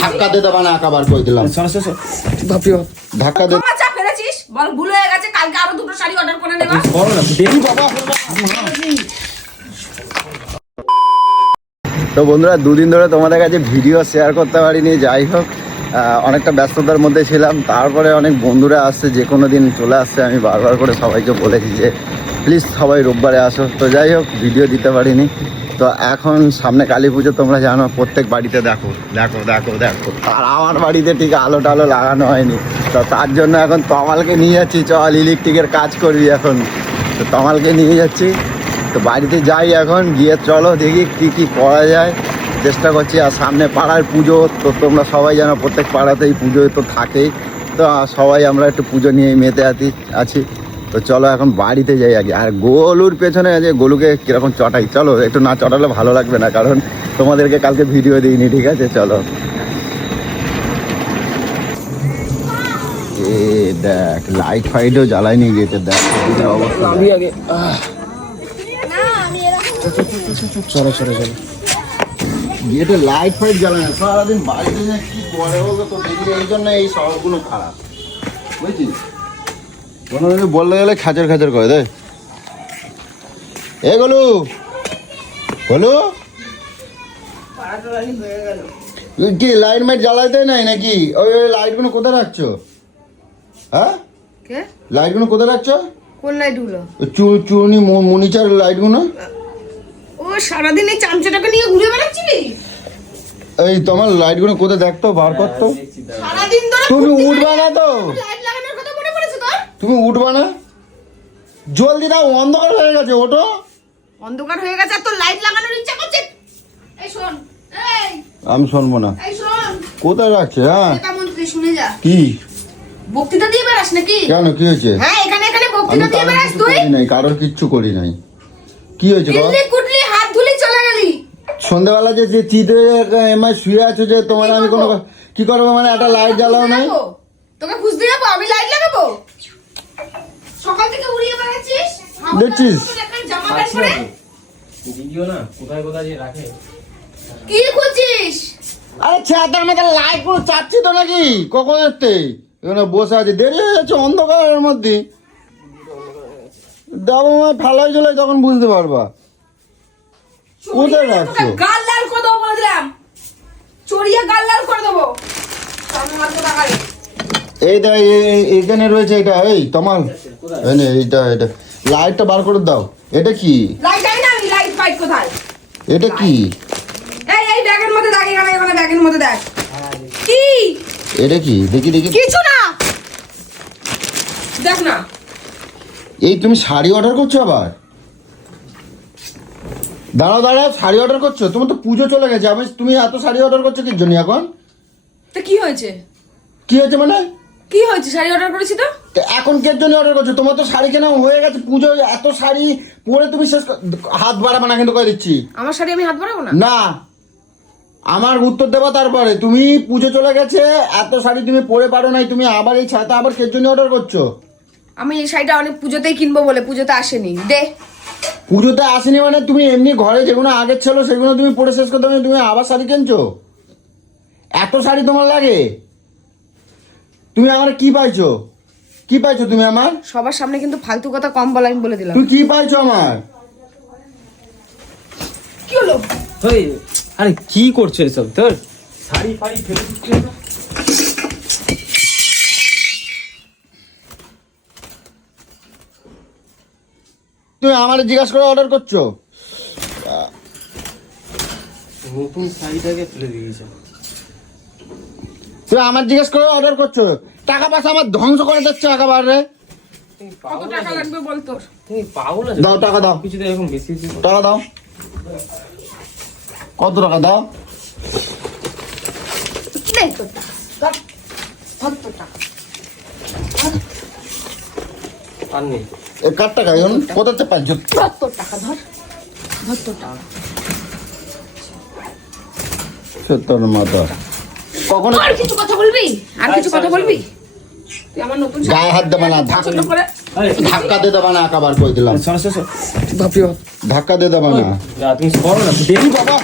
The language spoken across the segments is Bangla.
ধাক্কা দিতে বানা আকাবার কই দিলাম। বাপরে বাপ, ধাক্কা দে। চা ফেলেছিস বল, ভুল হয়ে গেছে, কালকে আরো দুটো শাড়ি অর্ডার করে নেবা। করো না দেরি বাবা। তো বন্ধুরা, দুদিন ধরে তোমাদের কাছে ভিডিও শেয়ার করতে পারিনি। যাই হোক, অনেকটা ব্যস্ততার মধ্যে ছিলাম। তারপরে অনেক বন্ধুরা আসছে, যে কোনো দিন চলে আসছে। আমি বারবার করে সবাইকে বলেছি যে প্লিজ সবাই রোববারে আসো। তো যাই হোক, ভিডিও দিতে পারিনি। তো এখন সামনে কালী পুজো, তোমরা জানো, প্রত্যেক বাড়িতে দেখো দেখো দেখো দেখো। আর আমার বাড়িতে ঠিক আলো টালো লাগানো হয়নি। তো তার জন্য এখন তমালকে নিয়ে যাচ্ছি, চল ইলেকট্রিকের কাজ করবি এখন। তো তমালকে নিয়ে যাচ্ছি। তো বাড়িতে যাই এখন, গিয়ে চলো দেখি কী কী করা যায়, চেষ্টা করছি। আর সামনে পাড়ার পুজো, তো তোমরা সবাই জানো প্রত্যেক পাড়াতেই পুজো তো থাকেই। তো সবাই আমরা একটু পুজো নিয়ে মেতে আছি। তো চলো এখন বাড়িতে যাই আগে। আর গোলুর পেছনে যে গোলুকে কীরকম চটাই, চলো একটু না চটালে ভালো লাগবে না, কারণ তোমাদেরকে কালকে ভিডিও দিইনি, ঠিক আছে? চলো। এ দেখ, লাইট ফাইটও জ্বালায়নি গেছে, দেখ অবস্থা। আমি আগে চলো চলো চলো। গেটে লাইট ফাইট জ্বালায় না, সারাদিন বাড়িতে যে কি করে বলতো, তো দেখি এই জন্য এই শহরগুলো খারাপ, বুঝছিস? কোনো কিছু বলতে গেলে খাঁচার খাঁচার করে দে। এ গোলু, গোলু কি লাইট মাইট জ্বালাইতে নাই নাকি? ওই ওই লাইটগুলো কোথায় রাখছো? হ্যাঁ, লাইটগুলো কোথায় রাখছো? কোন লাইটগুলো? চুনি মনিচার লাইটগুলো। ও সারাদিন এই চামচাটাকে নিয়ে ঘুরে বেড়াচ্ছিলি? এই তোমার লাইটগুলো কোথায় দেখতো, বার করতো। সারাদিন ধরে তুমি উঠবা না তো? লাইট লাগানোর কথা মনে পড়েছে তোর? তুমি উঠবা না? জলদি দাও, অন্ধকার হয়ে গেছে, ওঠো। অন্ধকার হয়ে গেছে আর তোর লাইট লাগানোর ইচ্ছা করছে? এই শোন, এই আমি শুনবো না। এই শোন, কোথায় রাখছে? হ্যাঁ, নেতা মন্ত্রী শুনে যা। কি বক্তৃতা দিয়ে বেড়াস নাকি? কেন, কি হয়েছে? হ্যাঁ, এখানে এখানে আমি বক্তৃতা দিয়ে কারোর বেড়াস কিছু তুই? করি নাই, কারোর কিচ্ছু করি নাই। কি হয়েছে বল? দিল্লি কুটলি হাত ধুলি চলে গেলি। সন্ধ্যাবেলা যে চিত্রে এমআই শুয়ে আছো, যে তোমার আমি কোনো কি করবো মানে, একটা লাইট জ্বালাও নাই? তোকে বুঝতে যাবো আমি লাইট লাগাবো? সকাল থেকে উড়িয়ে বেড়াচ্ছিস, দেখছিস? জামা প্যান্ট পরে ভিডিও না কোথায় কোথায় যে রাখে। কি করছিস? আরে ছাতার মধ্যে লাইট গুলো চাচ্ছি তো নাকি কখন এসতে, এখানে বসে আছে, দেরি হয়ে যাচ্ছে অন্ধকারের মধ্যে। দেবো ফেলাই চলে, তখন বুঝতে পারবা। কোথায় রাখছো? গাল লাল করে দেবো বলে দিলাম, চড়িয়ে গাল লাল করে দেবো। সামনে মাত্র টাকায় এই দেখ, এখানে রয়েছে এটা। এই তমাল, এইটা এটা লাইটটা বার করে দাও। এটা কি? লাইট আই না, আমি লাইট ফাইট কোথায়? এটা কি? এই ব্যাগের মধ্যে দেখ, এখানে এখানে ব্যাগের মধ্যে দেখ। কি এটা কি? দেখি দেখি। কিছু না, দেখ না। এই তুমি শাড়ি অর্ডার করছো আবার? দাঁড়াও দাঁড়াও, শাড়ি অর্ডার করছো? তোমার তো পুজো চলে গেছে, আমি তুমি এত শাড়ি অর্ডার করছো কি জন্য এখন? তো কি হয়েছে? কি হয়েছে মানে? কি হয়েছে? শাড়ি অর্ডার করেছি তো। তো এখন কে জন্য অর্ডার করছো? তোমার তো শাড়ি কেনা হয়ে গেছে, পুজো এত শাড়ি পরে তুমি শেষ হাত বাড়াবে না কিন্তু, করে দিচ্ছি। আমার শাড়ি আমি হাত বাড়াবো না? না, আমার উত্তর দেবা তারপরে। তুমি পুজো চলে গেছে, এত শাড়ি তুমি পরে পারো নাই, তুমি আবার এই ছাতা আবার কে জন্য অর্ডার করছো? আমি এই শাড়িটা অনেক পুজোতেই কিনবো বলে, পুজোতে আসেনি। দে। পুজোতে আসেনি মানে তুমি এমনি ঘরে যেগুলো আগের ছিল সেগুলো তুমি পরে শেষ করতে পারো, তুমি আবার শাড়ি কিনছো? এত শাড়ি তোমার লাগে? তুমি আমার কি পাইছো? কি পাইছো তুমি আমার? সবার সামনে কিন্তু ফালতু কথা কম বলা, আমি বলে দিলাম। তুই কি পাইছো আমার? কি হলো? ওই আরে কি করছো এসব? তোর শাড়ি ফাড়ি ফেলে দিচ্ছিস না? তুমি আমার জিজ্ঞাসা করে অর্ডার করছো? নতুন শাড়িটাকে ফেলে দিয়েছে। তুমি আমার জিজ্ঞাসা করে অর্ডার করছো? টাকা পয়সা আমার ধ্বংস করে দিচ্ছে একেবারে। কত টাকা লাগবে বল তোর? তুমি পাগল আছো? দাও টাকা দাও, কিছুতে এরকম বেশি বেশি টাকা দাও। কত টাকা দাও? নেই তোর টাকা, ধর ধর তোর টাকা। আর নেই। এ কার টাকা এখন? কোথাতে পাইছো? ধর তোর টাকা, ধর ধর তোর টাকা। সত্তর মাথা কখনো আর কিছু কথা বলবি? আর কিছু কথা বলবি? তুই আমার নতুন গায়ে হাত দেবে না, পছন্দ করে ধাক্কা দিয়ে দেবে না, আকাবার কই দিলাম। শোনো শোনো বাপরে বাপ, ধাক্কা দিয়ে দেবে না। যা তুমি করো না দেরি বাবা।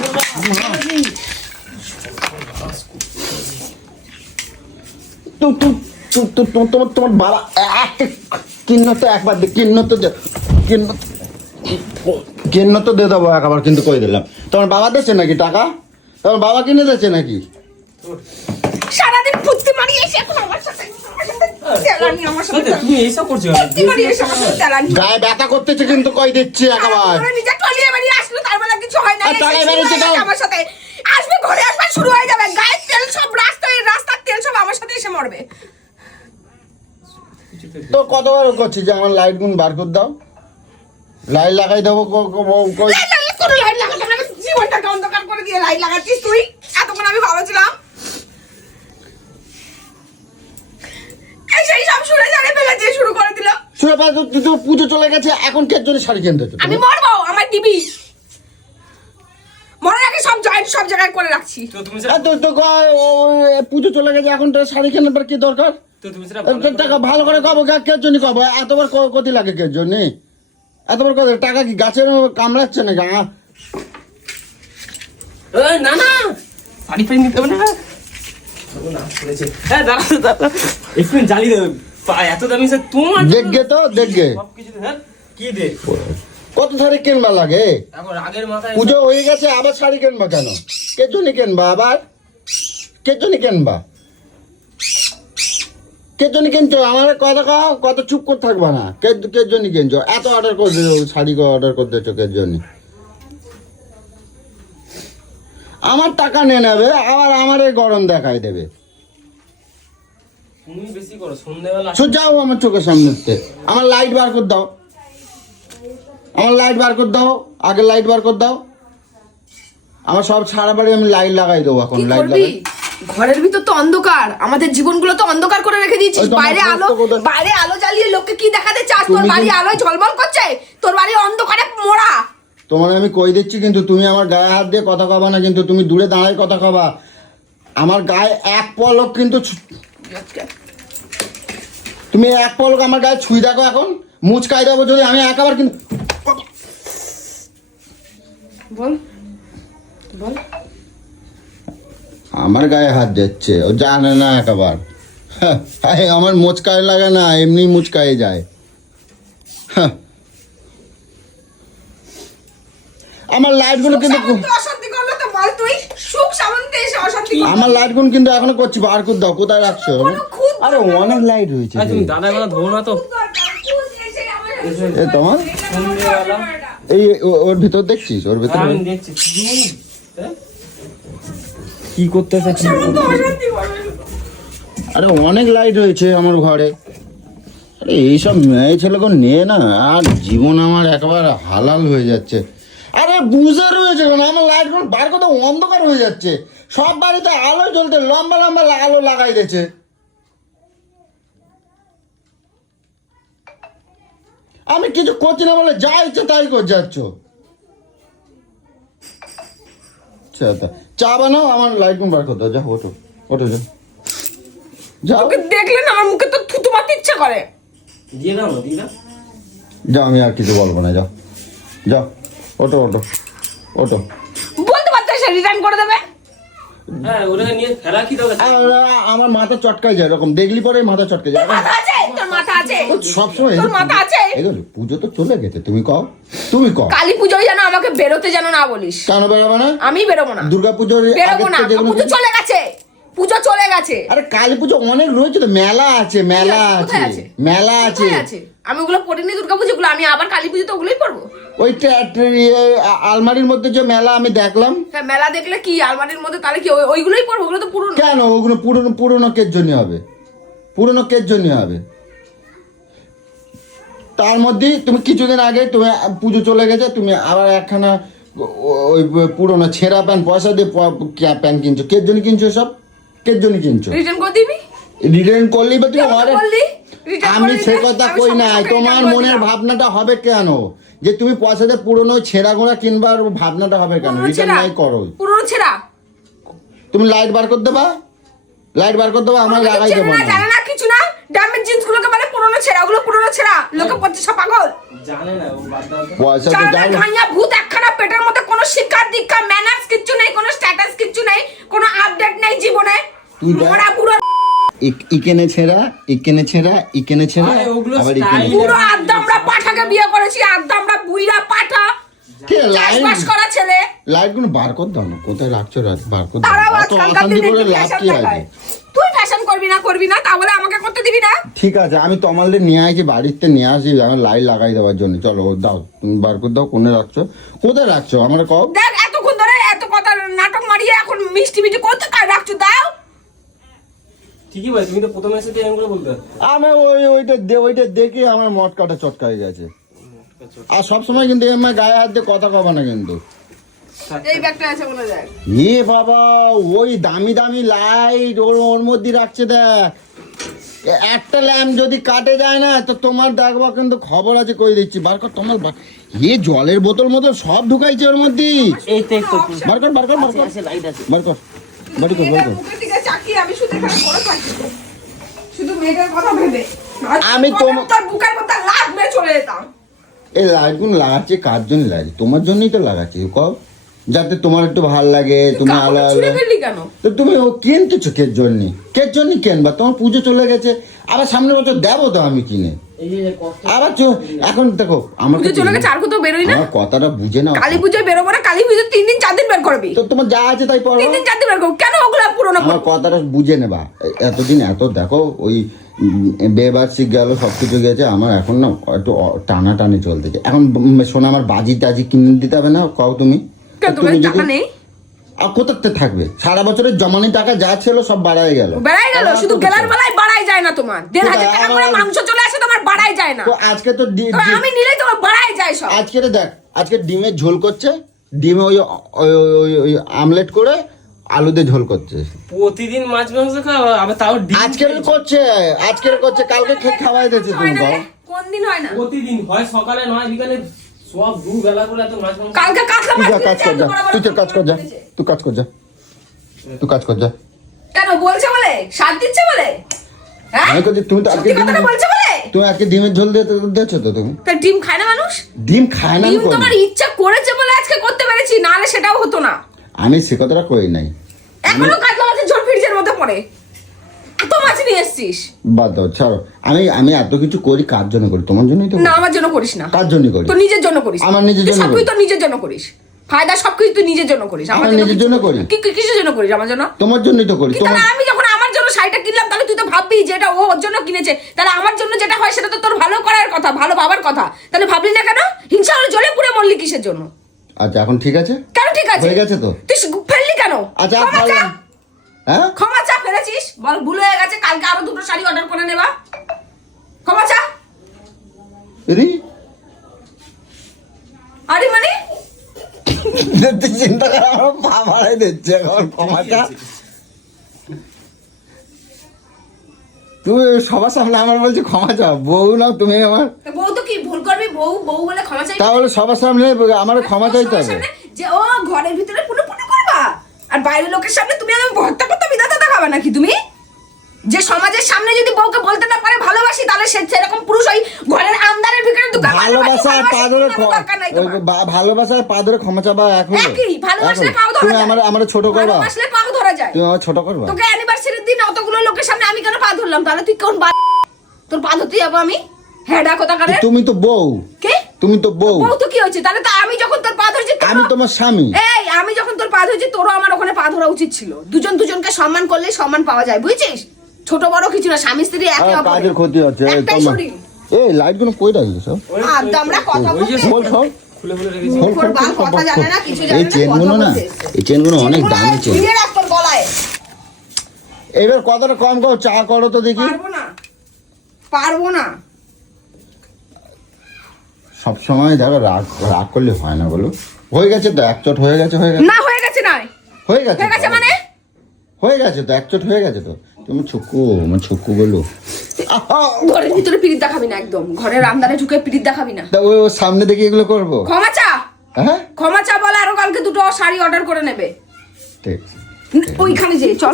তোমার বাবা কিন্ন তো একবার কিন্ন তো দিয়ে দেবো একবার, কিন্তু কই দিলাম। তোমার বাবা দিচ্ছে নাকি টাকা? তোমার বাবা কিনে দিচ্ছে নাকি? সারাদিন ফুটতে মারি এসে এখন আমার সাথে তেলানি, আমার সাথে তুমি এইসব করছো ফুটতে মারি এসে আমার সাথে তেলানি। গায়ে ব্যথা করতেছে কিন্তু কই দিচ্ছি একবার। ওরা নিজে টলিয়ে বেরিয়ে আসলো, তার মানে কিছু হয় না। আর টলিয়ে বেরিয়েছে তো? আমার সাথে আসবে, ঘরে আসবে, শুরু হয়ে যাবে। গায়ের তেল সব রাস্তার তেল সব আমার সাথে এসে মরবে। তো কতবার করছি যে আমার লাইট গুণ বার করে দাও, লাইট লাগাই দেবো। লাইট লাগাতে হবে, জীবনটাকে অন্ধকার করে দিয়ে লাইট লাগাচ্ছিস তুই। এতক্ষণ আমি ভাবছিলাম সেই সব শুনে জানে ফেলে দিয়ে শুরু করে দিল। শুনে পাই তো পুজো চলে গেছে, এখন কে জন্য শাড়ি কিনতে হচ্ছে? আমি মরবো, আমার টিভি মরার আগে সব জয়েন্ট সব জায়গায় করে রাখছি। তো তুমি পুজো চলে গেছে, এখন তো শাড়ি কেনার কি দরকার? টাকা ভালো করে কব, কে জন্য কব? এতবার কতি লাগে কে জন্য? এতবার কত টাকা কি গাছের কামড়াচ্ছে নাকি? না না শাড়ি ফাড়ি নিতে হবে না। হ্যাঁ দাঁড়া দাঁড়া, একটু জ্বালিয়ে দেবে। এত দামি স্যার তোমার দেখবে তো দেখবে সবকিছু। হ্যাঁ কি দে, কত শাড়ি কিনবা লাগে? এখন আগের মাথায় পুজো হয়ে গেছে, আবার শাড়ি কিনবা কেন? কে জন্য কিনবা আবার? কে জন্য কিনবা? কে জন্য কিনছো? আমার কত চুপ করে থাকবা না। কে জন্য কিনছো? এত অর্ডার করে দিও, শাড়ি অর্ডার করে দিচ্ছ কে জন্য? আমার টাকা নিয়ে নেবে, আবার আমার এই গরম দেখাই দেবে। তুমি বেশি করো সন্ধ্যাবেলা। যাও আমার চোখের সামনে, আমার লাইট বার করে দাও, আমার লাইট বার করে দাও, আগে লাইট বার করে দাও। আমার সব সারা বাড়ি আমি লাইট লাগাই দেবো এখন। কি লাইট করবি? লাগাই, ঘরের ভিতর তো অন্ধকার, আমাদের জীবনগুলো তো অন্ধকার করে রেখে দিয়েছিস। ওই তো আমার বাইরে আলো জ্বালিয়ে লোককে কি দেখাতে চাস? তোর তুমি বাড়ি কি- আলোয় ঝলমল করছে, তোর বাড়ি অন্ধকারে মোড়া। তোমার আমি কই দিচ্ছি, কিন্তু তুমি আমার গায়ে হাত দিয়ে কথা কবা না, কিন্তু তুমি দূরে দাঁড়াই কথা কবা। আমার গায়ে এক পলক কিন্তু তুমি এক পলক আমার গায়ে ছুঁই দেখো, এখন মুচকাই দেবো যদি আমি একেবারে। কিন্তু বল বল, আমার গায়ে হাত দিচ্ছে, ও জানে না একেবার। আমার মুচকায় লাগে না, এমনি মুচকাই যায়। আমার লাইটগুলো কিন্তু অশান্তি করলো তো বল তুই। সুখ সামন্তে এসে অশান্তি করলো। আমার লাইটগুলো কিন্তু এখনো করছি, বার করে দাও। কোথায় রাখছো? আরে অনেক লাইট হয়েছে। তুমি দাদা কথা ধরো না তো। এ তোমার সন্ধ্যেবেলা এই ওর ভিতর দেখছিস? ওর ভিতর আমি দেখছি কি করতেছে। আরে অনেক লাইট হয়েছে আমার ঘরে। আরে এইসব মেয়ে ছেলেকে নিয়ে না আর জীবন আমার একেবারে হালাল হয়ে যাচ্ছে। আরে বুঝে রয়েছে কেন? আমার লাইটগুলো বার করতে অন্ধকার হয়ে যাচ্ছে। সব বাড়িতে আলো জ্বলতে লম্বা লম্বা আলো লাগাই দিয়েছে। আমি কিছু করছি না বলে যা ইচ্ছে তাই করে যাচ্ছ। চা বানাও, আমার লাইট বার করতে যা। ওঠো ওঠো, যা যাও। তোকে দেখলে না আমার মুখে তো থুতু মারতে ইচ্ছা করে। দিয়ে দাও না, দিয়ে দাও। যাও, আমি আর কিছু বলবো না, যাও যাও। ওঠো ওঠো ওঠো। বলতে পারছিস রিটার্ন করে দেবে। হ্যাঁ ওটাকে নিয়ে ফেলা কি দরকার? আমার মাথা চটকাই যায়, এরকম দেখলি পরে মাথা চটকে যায়। মাথা আছে, তোর মাথা আছে, সবসময় তোর মাথা আছে। পুজো তো চলে গেছে, তুমি কও, তুমি কও। কালী পুজোয় যেন আমাকে বেরোতে যেন না বলিস। কেন বেরোবে না? আমি বেরোবো না। দুর্গা পুজোর বেরোবো না, পুজো চলে গেছে, পুজো চলে গেছে। আরে কালী পুজো অনেক রয়েছে তো, মেলা আছে, মেলা আছে, মেলা আছে। আমি ওগুলো পড়িনি দুর্গা পুজো গুলো, আমি আবার কালী পুজো তো ওগুলোই পড়বো। ওই আলমারির মধ্যে যে মেলা আমি দেখলাম। হ্যাঁ মেলা দেখলে কি আলমারির মধ্যে, তাহলে কি ওইগুলোই পড়বো? ওগুলো তো পুরনো। কেন ওগুলো পুরনো কের জন্য হবে? পুরনো কের জন্য হবে? তার মধ্যে তুমি কিছুদিন আগে তুমি পুজো চলে গেছে, তুমি আবার একখানা ওই পুরনো ছেঁড়া প্যান্ট পয়সা দিয়ে প্যান্ট কিনছো। কের জন্য কিনছো? সব কের জন্য কিনছো? রিটার্ন করে দিবি। রিটার্ন করলি বা তুমি বললি আমি সে কথা কই নাই। তোমার মনের ভাবনাটা হবে কেন যে তুমি পয়সা দিয়ে পুরনো ছেঁড়া গোড়া কিনবার ভাবনাটা হবে কেন? রিটার্ন নাই করো। পুরনো ছেঁড়া তুমি লাইট বার করে দেবা, লাইট বার করে দেবা, আমার লাগাই দেবো না। জানে না কিছু না, ড্যামেজ জিন্স গুলোকে বলে পুরনো ছেঁড়া। ওগুলো পুরনো ছেঁড়া, লোকে পড়ছে সব পাগল। জানে না ও বাদ দাও তো। পয়সা তো জানে যাও না। ভাইয়া ভূত একখানা, পেটের মধ্যে কোনো শিক্ষা দীক্ষা ম্যানার্স কিচ্ছু নেই, কোনো স্ট্যাটাস কিচ্ছু নেই, কোনো আপডেট নেই জীবনে। তুই দেখ। মোরা পুরো ইকেনে ছেঁড়া আরে ওগুলো আবার style। ইকেনে পুরো আদ্দামরা পাঠাকে বিয়ে করেছি, আদ্দামরা বুইরা পাঠা, ঠিক আছে, চাষবাস করা ছেলে। লাইটগুলো বার কর দাও না, কোথায় রাখছো বার কর দাও। তারাও অত আজকালকার অশান্তি দিনে করে একটু লাভ ফ্যাশন কি দেখায়। আছে? তুই ফ্যাশন করবি না তাহলে আমাকে করতে দিবি না। ঠিক আছে, আমি তোমাদের নিয়ে আসি, বাড়িতে নিয়ে আসি লাইট লাগাই দেওয়ার জন্য। চলো দাও, তুমি বার করে দাও। কোথায় রাখছো আমার কও। দেখ এতক্ষণ ধরে এত কথা নাটক মারিয়ে এখন মিষ্টি কোথায় রাখছো, দাও। ঠিকই বলে, তুমি তো প্রথমে এসে এরকম করে বলতে। আমি ওইটা দেখে আমার মট কাটা চটকাই গেছে। আর সবসময় কিন্তু আমার গায়ে হাত দিয়ে কথা কবা না কিন্তু। এই ব্যাগটা আছে বলে দেখ। এ বাবা, ওই দামি লাইট ওর মধ্যে রাখছে। দেখ একটা ল্যাম্প যদি কাটে যায় না তো তোমার দেখবা কিন্তু খবর আছে, কই দিচ্ছি। বার কর তোমার জলের বোতল মতো সব ঢুকাইছে ওর মধ্যে। এই তো বার কর লাইট আছে। বার কর বাড়ি কর মেয়েটার মুখের দিকে তাকিয়ে আমি শুধু এখানে পড়ে থাকি, শুধু মেয়েটার কথা ভেবে। আমি তোর বুকের মধ্যে লাত মেরে চলে যেতাম। এই লাইটগুলো লাগাচ্ছি কার জন্য লাগাচ্ছি? তোমার জন্যই তো লাগাচ্ছি। কও যাতে তোমার একটু ভালো লাগে, তুমি কাপড়টা আলাদা। ছুঁড়ে ফেললি কেন? তো তুমি ও কিনতেছো কের জন্য কেনবা? তোমার পুজো চলে গেছে, আবার সামনের বছর দেবো তো আমি কিনে। এই যে কষ্ট। আবার এখন দেখো আমার পুজো চলে গেছে, আর কোথাও বেরোই না। আমার কথাটা বুঝে নাও। কালী পুজোয় বেরোবো না, কালী পুজো 3 দিন 4 দিন বের করবি। তো তোমার যা আছে তাই পড়ো। 3 দিন 4 দিন বের করবো কেন? ওগুলো পুরোনো আমার কথাটা বুঝে নেবা। এতদিন এত দেখো ওই বেবার্ষিক গেল, সবকিছু গেছে, আমার এখন না একটু টানাটানি চলতেছে। এখন শোনো, আমার বাজি টাজি কিনে দিতে হবে না? কও তুমি। কেন তোমার টাকা নেই? আর কোথাতে থাকবে? সারা বছরের জমানি টাকা যা ছিল সব বাড়াই গেল। বেড়াই গেল, শুধু গেলার বেলায় বাড়াই যায় না তোমার। 1,500 টাকা করে মাংস চলে আসে, তোমার বাড়াই যায় না। তো আজকে তো তো আমি নিলেই তোমার বাড়াই যায় সব। আজকে দেখ, আজকে ডিমের ঝোল করছে, ডিমে ওই আমলেট করে আলু দিয়ে ঝোল করছে। প্রতিদিন মাছ মাংস খাওয়া, আবার তাও ডিম। আজকের করছে কালকে খাওয়াই দিয়েছে তুমি। হয় না কও রে? কোন দিন হয় না? প্রতিদিন হয়, সকালে নয় বিকালে, সব দুবেলা করে এত মাছ মাংস। কালকে কাতলা তুই মাছ যা কাজ কর যা, তুই যা কাজ কর যা, তুই কাজ কর যা। কেন বলছে বলে? সাত দিচ্ছে বলে? হ্যাঁ? আমি বলছি, তুমি তো আজকে সত্যি কথাটা বলছে বলে? তুমি আজকে ডিমের ঝোল দিয়েছো তো তুমি? তা ডিম খায় না মানুষ? ডিম খায় না ডিম কোন? তোমার ইচ্ছা করেছে বলে আজকে করতে পেরেছি, নাহলে সেটাও হতো না। আমি সে কথাটা কই নাই। এখনো কাতলা মাছের ঝোল ফ্রিজের মধ্যে পড়ে। এত মাছ নিয়ে এসছিস? বাদ দাও, ছাড়ো। আমি এত কিছু করি কার জন্য করি? তোমার জন্যই তো না, করি। আমার জন্য করিস না। কার জন্য করি? তো নিজের জন্য করিস। আমার নিজের তুই জন্য সবই করি। তো নিজের জন্য করিস। ফায়দা সবকিছু তুই নিজের জন্য করিস। আমার জন্য নিজের কিছু জন্য করিস না। করি। কিসের জন্য করিস আমার জন্য? তোমার জন্যই তো করি। কি তাহলে আমি যখন আমার জন্য শাড়িটা কিনলাম, তাহলে তুই তো ভাববি যে এটা ও ওর জন্য কিনেছে, তাহলে আমার জন্য যেটা হয় সেটা তো তোর ভালো করার কথা, ভালো ভাবার কথা। তাহলে ভাবলি না কেন? হিংসা হলে জ্বলে পুড়ে মরলি কিসের জন্য? আচ্ছা এখন ঠিক আছে? কেন ঠিক আছে? হয়ে গেছে তো? তুই ফেললি কেন? আচ্ছা ক্ষমা চা। হ্যাঁ, ক্ষমা চা, ফেলেছিস বল, ভুল হয়ে গেছে, কালকে আরো 2টো শাড়ি অর্ডার করে নেবা। ক্ষমা চা। রি আরে মানে তুই চিন্তা কর, আমার পা বাড়াই দিচ্ছে এখন। ক্ষমাটা তুমি সবার সামনে আমার বলছি ক্ষমা চাও, বউ নাও তুমি আমার। বউ তো কি ভুল করবি? বউ বউ বলে ক্ষমা চাই? তাহলে সবার সামনে আমার ক্ষমা চাইতে হবে। যে ও ঘরের ভিতরে পুরো পুরো করবা, আর বাইরের লোকের সামনে তুমি আমি ভর্তা করতে বিধাতা দেখাবা নাকি তুমি? যে সমাজের সামনে যদি বউকে বলতে না পারে ভালোবাসি, তাহলে সেরকম পুরুষ ওই ঘরের আমদারের ভিতরে ঢুকে ভালোবাসা আর পা ধরে ভালোবাসা আর পা ধরে ক্ষমা চাবা এখন। একই ভালোবাসলে পাও ধরা তুমি যায়। আমার ছোট করবা। ভালোবাসলে পাও ধরা যায়। তুমি আমার ছোট করবা। তোকে অ্যানিভার্সারির দিন অতগুলো লোকের সামনে আমি কেন পা ধরলাম? তাহলে তুই কোন তোর পা ধরতে যাবো আমি? হেডা কথা কারে? তুমি তো বউ। কে? তুমি তো বউ। বউ তো কি হয়েছে? তাহলে তো আমি যখন তোর পা ধরছি, আমি তোমার স্বামী। এই আমি যখন তোর পা ধরছি, তোরও আমার ওখানে পা ধরা উচিত ছিল। দুজন দুজনকে সম্মান করলে সম্মান পাওয়া যায়, বুঝছিস? ছোট বড় কিছু না, স্বামী স্ত্রী একে আর অপরের কাজের ক্ষতি হচ্ছে একটাই তোমার। শরীর। এই লাইট গুলো কই রাখলি সব? আড্ডা আমরা কথা ওই যে বলতে বল সব। খুলে খুলে রেখেছি। মুখর বাল কথা জানে না, কিছু জানে এই না, চেনগুলো কথা না, বলতে এসছে। এই চেনগুলো অনেক দামি চেন। ঝুলিয়ে রাখ তোর গলায়। এবার কতটা কম করো, চা করো তো দেখি। পারবো না। সব সময় দেখো রাগ করলে হয় না, বলো। হয়ে গেছে তো, একচট হয়ে গেছে। না হয়ে গেছে নয়। হয়ে গেছে হয়ে গেছে মানে? হয়ে গেছে তো, একচট হয়ে গেছে তো। তুমি আমার ছুকু বলো। ঘরের ভিতরে পিরিত দেখাবি না একদম। ঘরের আমদারে ঢুকে পিরিত দেখাবি না। তা ওই ওর সামনে দেখে এগুলো করবো? ক্ষমা চা। হ্যাঁ ক্ষমা চা বলে আরো কালকে 2টো শাড়ি অর্ডার করে নেবে। ঠিক। ওইখানে যে চল।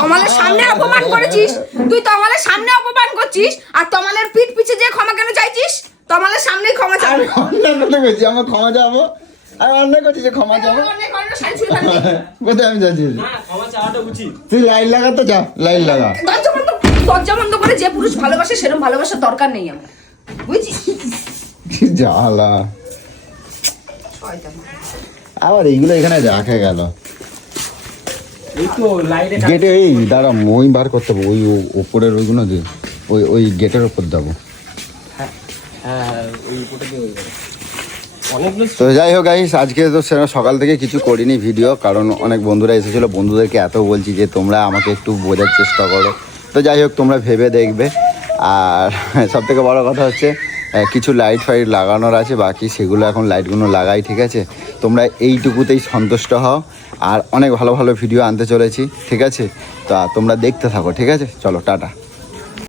তমালের সামনে অপমান করেছিস তুই, তমালের সামনে অপমান করছিস, আর তমালের পিঠ পিছে যে ক্ষমা কেন চাইছিস? তমালের সামনে ক্ষমা চাই। আমি অন্যায় কথা করছি, আমার ক্ষমা যাবো। আমি অন্যায় করছি যে ক্ষমা যাবো। কোথায় আমি যাচ্ছি? না, ক্ষমা চাওয়াটা উচিত। তুই লাইন লাগাতে যা, লাইন লাগা। দরজা বন্ধ। দরজা বন্ধ করে যে পুরুষ ভালোবাসে সেরকম ভালোবাসার দরকার নেই আমার, বুঝছিস? কি জ্বালা। শয়তান। আবার এইগুলো এখানে রাখা গেল এই তো লাইটে গেটে। এই দাঁড়া, মই বার করতে হবে, ওই ওপরের ওইগুলো দিয়ে ওই গেটের ওপর দেবো। হ্যাঁ ওই উপরে দিয়ে হয়ে যাবে। অনেকগুলো তো যাই হোক গাইস, আজকে তো সকাল থেকে কিছু করিনি ভিডিও, কারণ অনেক বন্ধুরা এসেছিলো। বন্ধুদেরকে এত বলছি যে তোমরা আমাকে একটু বোঝার চেষ্টা করো। তো যাই হোক, তোমরা ভেবে দেখবে। আর সব থেকে বড়ো কথা হচ্ছে কিছু লাইট ফাইট লাগানোর আছে বাকি, সেগুলো এখন লাইটগুলো লাগাই, ঠিক আছে? তোমরা এইটুকুতেই সন্তুষ্ট হও, আর অনেক ভালো ভালো ভিডিও আনতে চলেছি, ঠিক আছে? তো তোমরা দেখতে থাকো, ঠিক আছে? চলো টাটা।